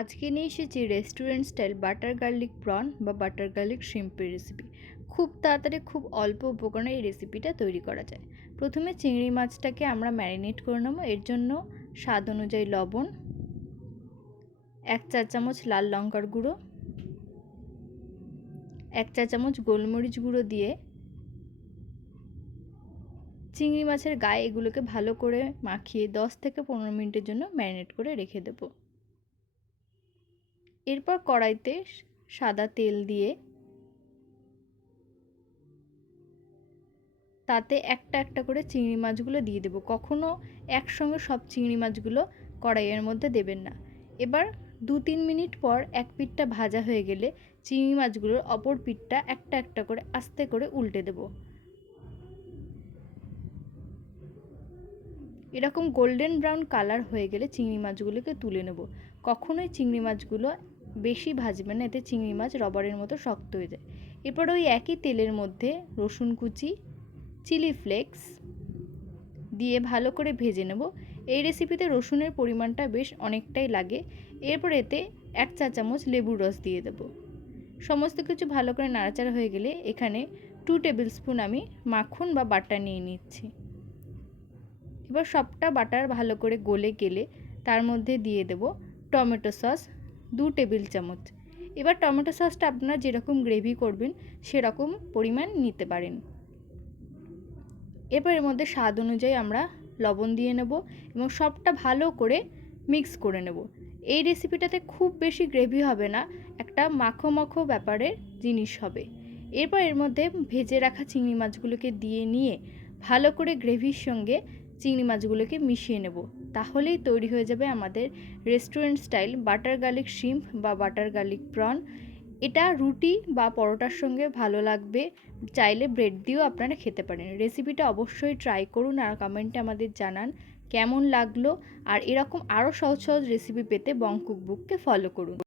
আজকে নিয়ে এসেছি restaurant style butter garlic prawn বা বাটার গার্লিক শ্রিম্পের রেসিপি। খুব তাড়াতাড়ি খুব অল্প উপকরণে এই রেসিপিটা তৈরি করা যায়। প্রথমে চিংড়ি মাছটাকে আমরা ম্যারিনেট করে নেবো। এর জন্য স্বাদ অনুযায়ী লবণ, 1 চা চামচ লাল লঙ্কার গুঁড়ো, 1 চা চামচ গোলমরিচ গুঁড়ো দিয়ে চিংড়ি মাছের গায়ে এগুলোকে ভালো করে মাখিয়ে 10 থেকে 15 মিনিটের জন্য ম্যারিনেট করে রেখে দেবো। এরপর কড়াইতে সাদা তেল দিয়ে তাতে একটা একটা করে চিংড়ি মাছগুলো দিয়ে দেবো। কখনো একসঙ্গে সব চিংড়ি মাছগুলো কড়াইয়ের মধ্যে দেবেন না। এবার 2-3 মিনিট পর এক পিঠটা ভাজা হয়ে গেলে চিংড়ি মাছগুলোর অপর পিঠটা একটা একটা করে আস্তে করে উল্টে দেব। এরকম গোল্ডেন ব্রাউন কালার হয়ে গেলে চিংড়ি মাছগুলোকে তুলে নেব। কখনোই চিংড়ি মাছগুলো বেশি ভাজবেন না, এতে চিংড়ি মাছ রবারের মতো শক্ত হয়ে যায়। এরপর ওই একই তেলের মধ্যে রসুন কুচি, চিলি ফ্লেক্স দিয়ে ভালো করে ভেজে নেব। এই রেসিপিতে রসুনের পরিমাণটা বেশ অনেকটাই লাগে। এরপর এতে 1 চা চামচ লেবুর রস দিয়ে দেব। সমস্ত কিছু ভালো করে নাড়াচাড়া হয়ে গেলে এখানে 2 টেবিল স্পুন আমি মাখন বা বাটার নিয়ে নিচ্ছি। এবার সবটা বাটার ভালো করে গলে গেলে তার মধ্যে দিয়ে দেব টমেটো সস 2 টেবিল চামচ। এবার টমেটো সসটা আপনারা যেরকম গ্রেভি করবেন সেরকম পরিমাণ নিতে পারেন। এরপর এর মধ্যে স্বাদ অনুযায়ী আমরা লবণ দিয়ে নেব এবং সবটা ভালো করে মিক্স করে নেব। এই রেসিপিটাতে খুব বেশি গ্রেভি হবে না, একটা মাখো মাখো ব্যাপারের জিনিস হবে। এরপর এর মধ্যে ভেজে রাখা চিংড়ি মাছগুলোকে দিয়ে নিয়ে ভালো করে গ্রেভির সঙ্গে চিংড়ি মাছগুলোকে মিশিয়ে নেব। তাহলেই তৈরি হয়ে যাবে আমাদের restaurant style butter garlic shrimp বা বাটার গার্লিক প্রন। এটা রুটি বা পরোটার সঙ্গে ভালো লাগবে, চাইলে ব্রেড দিয়েও আপনারা খেতে পারেন। রেসিপিটা অবশ্যই ট্রাই করুন আর কমেন্টে আমাদের জানান কেমন লাগলো। আর এরকম আরও সহজ সহজ রেসিপি পেতে বং কুকবুককে ফলো করুন।